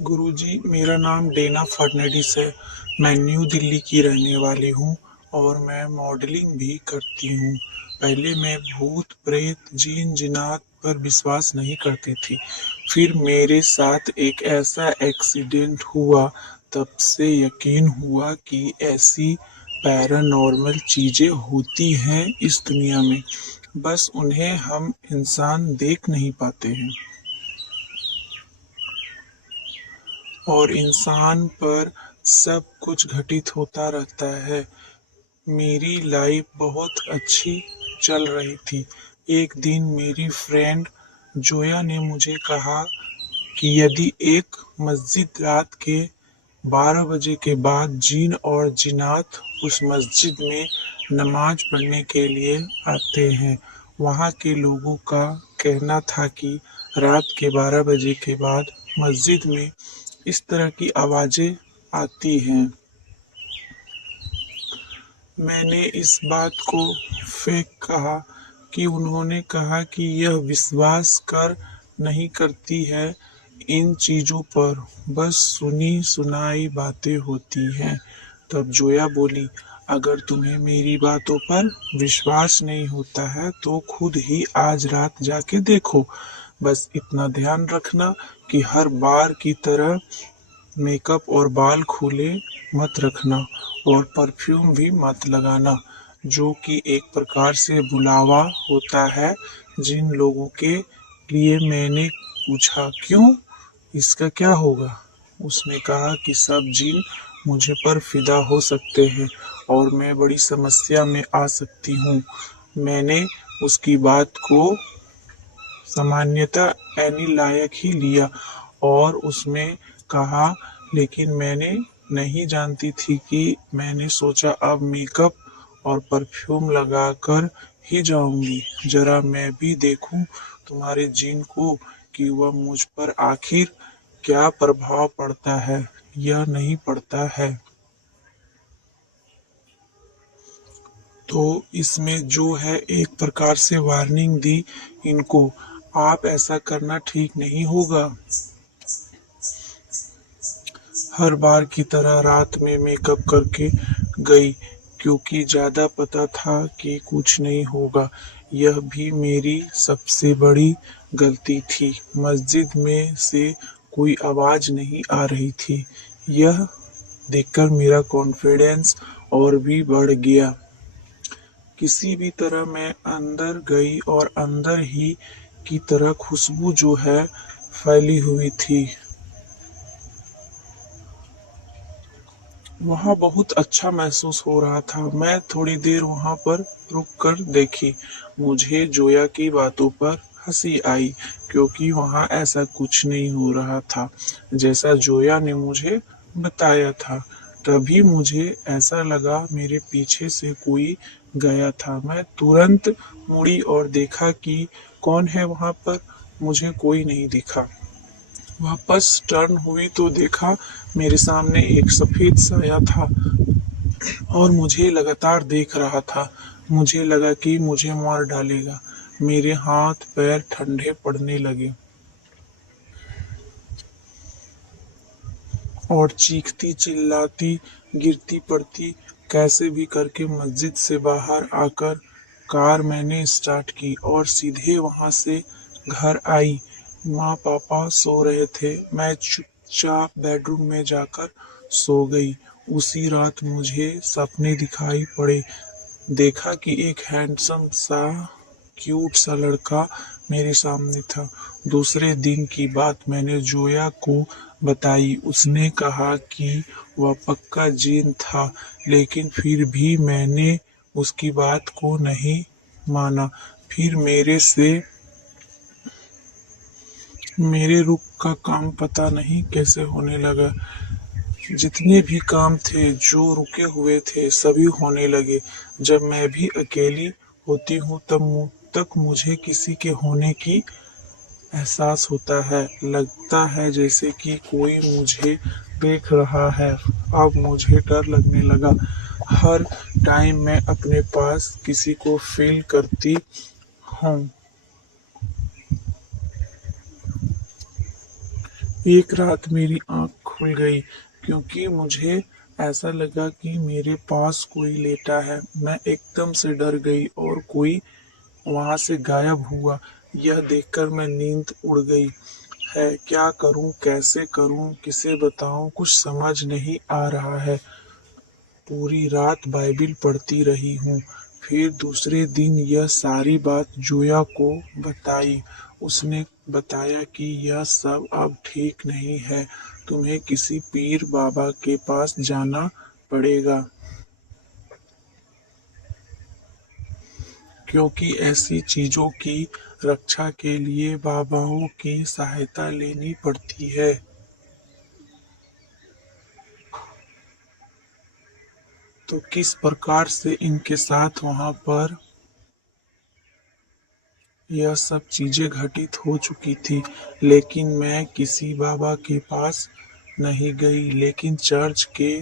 गुरुजी, मेरा नाम डेना फर्नांडिस है। मैं न्यू दिल्ली की रहने वाली हूँ और मैं मॉडलिंग भी करती हूँ। पहले मैं भूत प्रेत जिन जिनात पर विश्वास नहीं करती थी। फिर मेरे साथ एक ऐसा एक्सीडेंट हुआ, तब से यकीन हुआ कि ऐसी पैरानॉर्मल चीजें होती हैं इस दुनिया में, बस उन्हें हम इंसान देख नहीं पाते हैं। और इंसान पर सब कुछ घटित होता रहता है। मेरी लाइफ बहुत अच्छी चल रही थी। एक दिन मेरी फ्रेंड जोया ने मुझे कहा कि यदि एक मस्जिद रात के 12 बजे के बाद जिन और जिन्नात उस मस्जिद में नमाज पढ़ने के लिए आते हैं। वहाँ के लोगों का कहना था कि रात के 12 बजे के बाद मस्जिद में इस तरह की आवाजें आती हैं। मैंने इस बात को फेक कहा कि उन्होंने कहा कि यह विश्वास कर नहीं करती है इन चीजों पर, बस सुनी सुनाई बातें होती हैं। तब जोया बोली, अगर तुम्हें मेरी बातों पर विश्वास नहीं होता है तो खुद ही आज रात जाके देखो। बस इतना ध्यान रखना कि हर बार की तरह मेकअप और बाल खुले मत रखना और परफ्यूम भी मत लगाना, जो कि एक प्रकार से बुलावा होता है जिन लोगों के लिए। मैंने पूछा, क्यों, इसका क्या होगा? उसने कहा कि सब जिन मुझे पर फिदा हो सकते हैं और मैं बड़ी समस्या में आ सकती हूँ। मैंने उसकी बात को सामान्यतः एनी लायक ही लिया और उसमें कहा, लेकिन मैंने नहीं जानती थी कि मैंने सोचा अब मेकअप और परफ्यूम लगाकर ही जाऊंगी। जरा मैं भी देखूं तुम्हारे जिन को कि वह मुझ पर आखिर क्या प्रभाव पड़ता है या नहीं पड़ता है। तो इसमें जो है एक प्रकार से वार्निंग दी इनको, आप ऐसा करना ठीक नहीं होगा। हर बार की तरह रात में मेकअप करके गई, क्योंकि ज्यादा पता था कि कुछ नहीं होगा। यह भी मेरी सबसे बड़ी गलती थी। मस्जिद में से कोई आवाज नहीं आ रही थी। यह देखकर मेरा कॉन्फिडेंस और भी बढ़ गया। किसी भी तरह मैं अंदर गई और अंदर ही की तरह खुशबू जो है फैली हुई थी। वहाँ बहुत अच्छा महसूस हो रहा था। मैं थोड़ी देर वहाँ पर रुक कर देखी। मुझे जोया की बातों पर हंसी आई, क्योंकि वहाँ ऐसा कुछ नहीं हो रहा था जैसा जोया ने मुझे बताया था। तभी मुझे ऐसा लगा मेरे पीछे से कोई गया था। मैं तुरंत मुड़ी और देखा कि कौन है वहाँ पर। मुझे कोई नहीं दिखा। वापस टर्न हुई तो देखा मेरे सामने एक सफेद साया था और मुझे लगातार देख रहा था। मुझे लगा कि मुझे मार डालेगा। मेरे हाथ पैर ठंडे पड़ने लगे और चीखती चिल्लाती गिरती पड़ती कैसे भी करके मस्जिद से बाहर आकर कार मैंने स्टार्ट की और सीधे वहां से घर आई। माँ पापा सो रहे थे। मैं चुपचाप बेडरूम में जाकर सो गई। उसी रात मुझे सपने दिखाई पड़े। देखा कि एक हैंडसम सा क्यूट सा लड़का मेरे सामने था। दूसरे दिन की बात मैंने जोया को बताई। उसने कहा कि वह पक्का जिन था, लेकिन फिर भी मैंने उसकी बात को नहीं माना। फिर मेरे रुक का काम पता नहीं कैसे होने लगा। जितने भी काम थे जो रुके हुए थे सभी होने लगे। जब मैं भी अकेली होती हूँ तक मुझे किसी के होने की एहसास होता है। लगता है जैसे कि कोई मुझे देख रहा है। अब मुझे डर लगने लगा। हर टाइम मैं अपने पास किसी को फील करती हूँ। एक रात मेरी आंख खुल गई क्योंकि मुझे ऐसा लगा कि मेरे पास कोई लेटा है। मैं एकदम से डर गई और कोई वहां से गायब हुआ। यह देखकर मैं नींद उड़ गई है। क्या करूं, कैसे करूं, किसे बताऊं, कुछ समझ नहीं आ रहा है। पूरी रात बाइबिल पढ़ती रही हूँ। फिर दूसरे दिन यह सारी बात जोया को बताई। उसने बताया कि यह सब अब ठीक नहीं है, तुम्हें किसी पीर बाबा के पास जाना पड़ेगा, क्योंकि ऐसी चीजों की रक्षा के लिए बाबाओं की सहायता लेनी पड़ती है। तो किस प्रकार से इनके साथ वहां पर यह सब चीजें घटित हो चुकी थी। लेकिन मैं किसी बाबा के पास नहीं गई, लेकिन चर्च के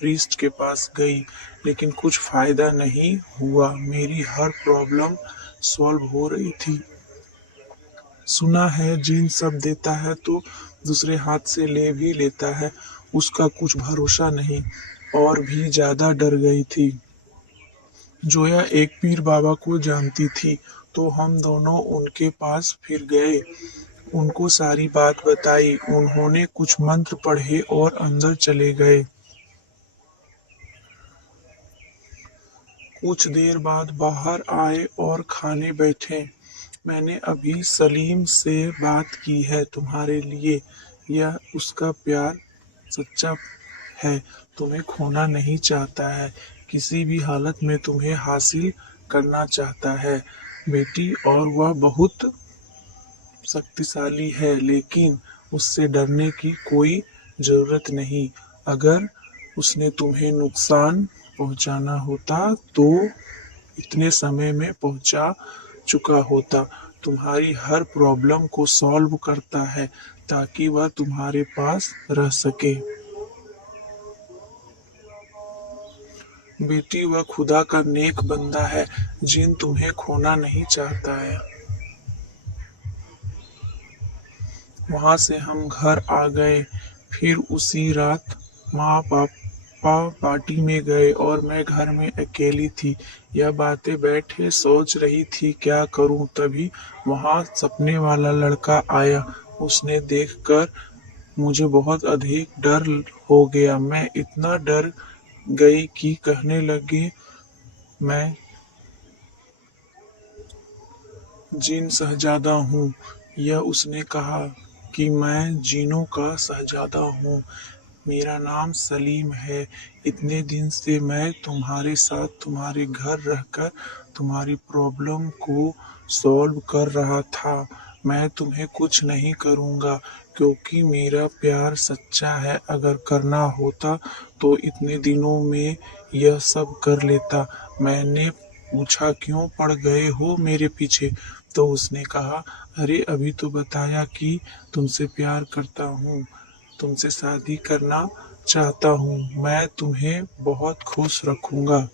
प्रीस्ट के पास गई। लेकिन कुछ फायदा नहीं हुआ। मेरी हर प्रॉब्लम सॉल्व हो रही थी। सुना है जिन सब देता है तो दूसरे हाथ से ले भी लेता है, उसका कुछ भरोसा नहीं। और भी ज्यादा डर गई थी। जोया एक पीर बाबा को जानती थी, तो हम दोनों उनके पास फिर गए। उनको सारी बात बताई। उन्होंने कुछ मंत्र पढ़े और अंदर चले गए। कुछ देर बाद बाहर आए और खाने बैठे। मैंने अभी सलीम से बात की है तुम्हारे लिए। यह उसका प्यार सच्चा है, तुम्हें खोना नहीं चाहता है, किसी भी हालत में तुम्हें हासिल करना चाहता है बेटी। और वह बहुत शक्तिशाली है, लेकिन उससे डरने की कोई जरूरत नहीं। अगर उसने तुम्हें नुकसान पहुंचाना होता तो इतने समय में पहुंचा चुका होता। तुम्हारी हर प्रॉब्लम को सॉल्व करता है ताकि वह तुम्हारे पास रह सके। बेटी, वह खुदा का नेक बंदा है जिन तुम्हें खोना नहीं चाहता है। वहां से हम घर आ गए। फिर उसी रात माँ पापा पार्टी में गए और मैं घर में अकेली थी। यह बातें बैठे सोच रही थी क्या करूं, तभी वहां सपने वाला लड़का आया। उसने देखकर मुझे बहुत अधिक डर हो गया। मैं इतना डर गई कि कहने लगी, मैं जिन शहजादा हूँ। यह उसने कहा कि मैं जीनों का शहजादा हूँ। मेरा नाम सलीम है। इतने दिन से मैं तुम्हारे साथ तुम्हारे घर रहकर तुम्हारी प्रॉब्लम को सॉल्व कर रहा था। मैं तुम्हें कुछ नहीं करूँगा क्योंकि मेरा प्यार सच्चा है। अगर करना होता तो इतने दिनों में यह सब कर लेता। मैंने पूछा क्यों पड़ गए हो मेरे पीछे, तो उसने कहा, अरे अभी तो बताया कि तुमसे प्यार करता हूँ, तुमसे शादी करना चाहता हूँ, मैं तुम्हें बहुत खुश रखूंगा।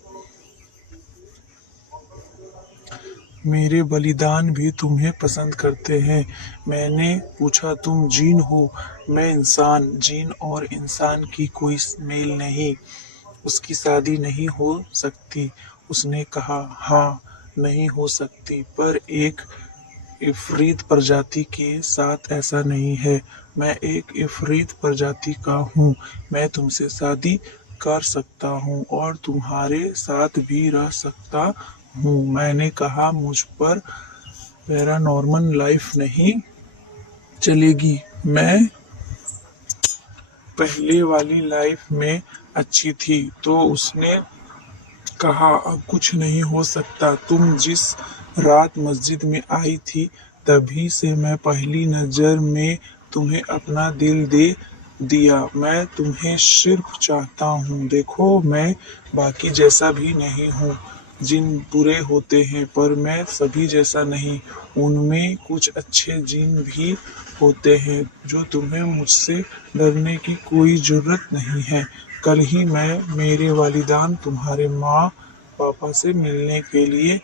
मेरे बलिदान भी तुम्हें पसंद करते हैं। मैंने पूछा तुम जीन हो, मैं इंसान। जीन और इंसान की कोई मेल नहीं, उसकी शादी नहीं हो सकती। उसने कहा, हाँ नहीं हो सकती, पर एक इफरीत प्रजाति के साथ ऐसा नहीं है। मैं एक इफरीत प्रजाति का हूँ। मैं तुमसे शादी कर सकता हूँ और तुम्हारे साथ भी रह सकता हूँ। मैंने कहा, मुझ पर पैरानॉर्मल लाइफ नहीं चलेगी। मैं पहले वाली लाइफ में अच्छी थी। तो उसने कहा, अब कुछ नहीं हो सकता। तुम जिस रात मस्जिद में आई थी तभी से मैं पहली नजर में तुम्हें अपना दिल दे दिया। मैं तुम्हें सिर्फ चाहता हूँ। देखो, मैं बाकी जैसा भी नहीं हूँ। जिन बुरे होते हैं पर मैं सभी जैसा नहीं। उनमें कुछ अच्छे जिन भी होते हैं जो तुम्हें मुझसे डरने की कोई जरूरत नहीं है। कल ही मैं मेरे वालिदान तुम्हारे माँ पापा से मिलने के लिए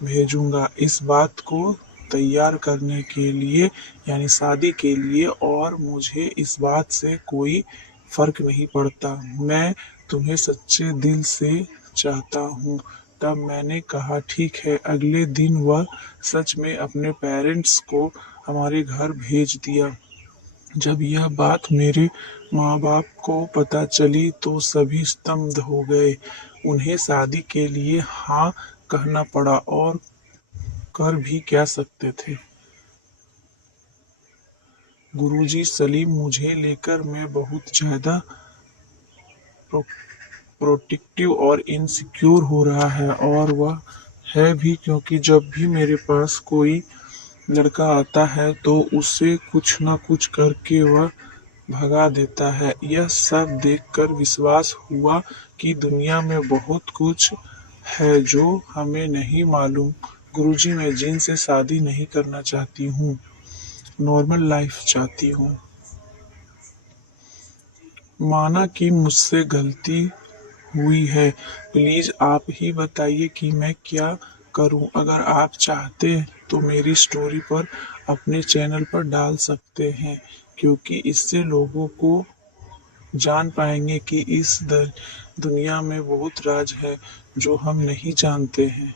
भेजूंगा। इस बात को तैयार करने के लिए यानी शादी के लिए और मुझे इस बात से कोई फर्क नहीं पड़ता। मैं तुम्हें सच्चे दिल से चाहता हूँ। तब मैंने कहा ठीक है। अगले दिन वह सच में अपने पेरेंट्स को हमारे घर भेज दिया। जब यह बात मेरे माँ बाप को पता चली तो सभी स्तब्ध हो गए। उन्हें शादी के लिए हाँ कहना पड़ा और कर भी क्या सकते थे। गुरुजी सलीम मुझे लेकर मैं बहुत ज्यादा प्रोटेक्टिव और इनसिक्योर हो रहा है और वह है भी क्योंकि जब भी मेरे पास कोई लड़का आता है तो उसे कुछ न कुछ करके वह भगा देता है। यह सब देखकर विश्वास हुआ कि दुनिया में बहुत कुछ है जो हमें नहीं मालूम। गुरुजी मैं जिन से शादी नहीं करना चाहती हूँ, नॉर्मल लाइफ चाहती हूँ। माना कि मुझसे गलती हुई है। प्लीज आप ही बताइए कि मैं क्या करूं। अगर आप चाहते तो मेरी स्टोरी पर अपने चैनल पर डाल सकते हैं क्योंकि इससे लोगों को जान पाएंगे कि इस दुनिया में बहुत राज है जो हम नहीं जानते हैं।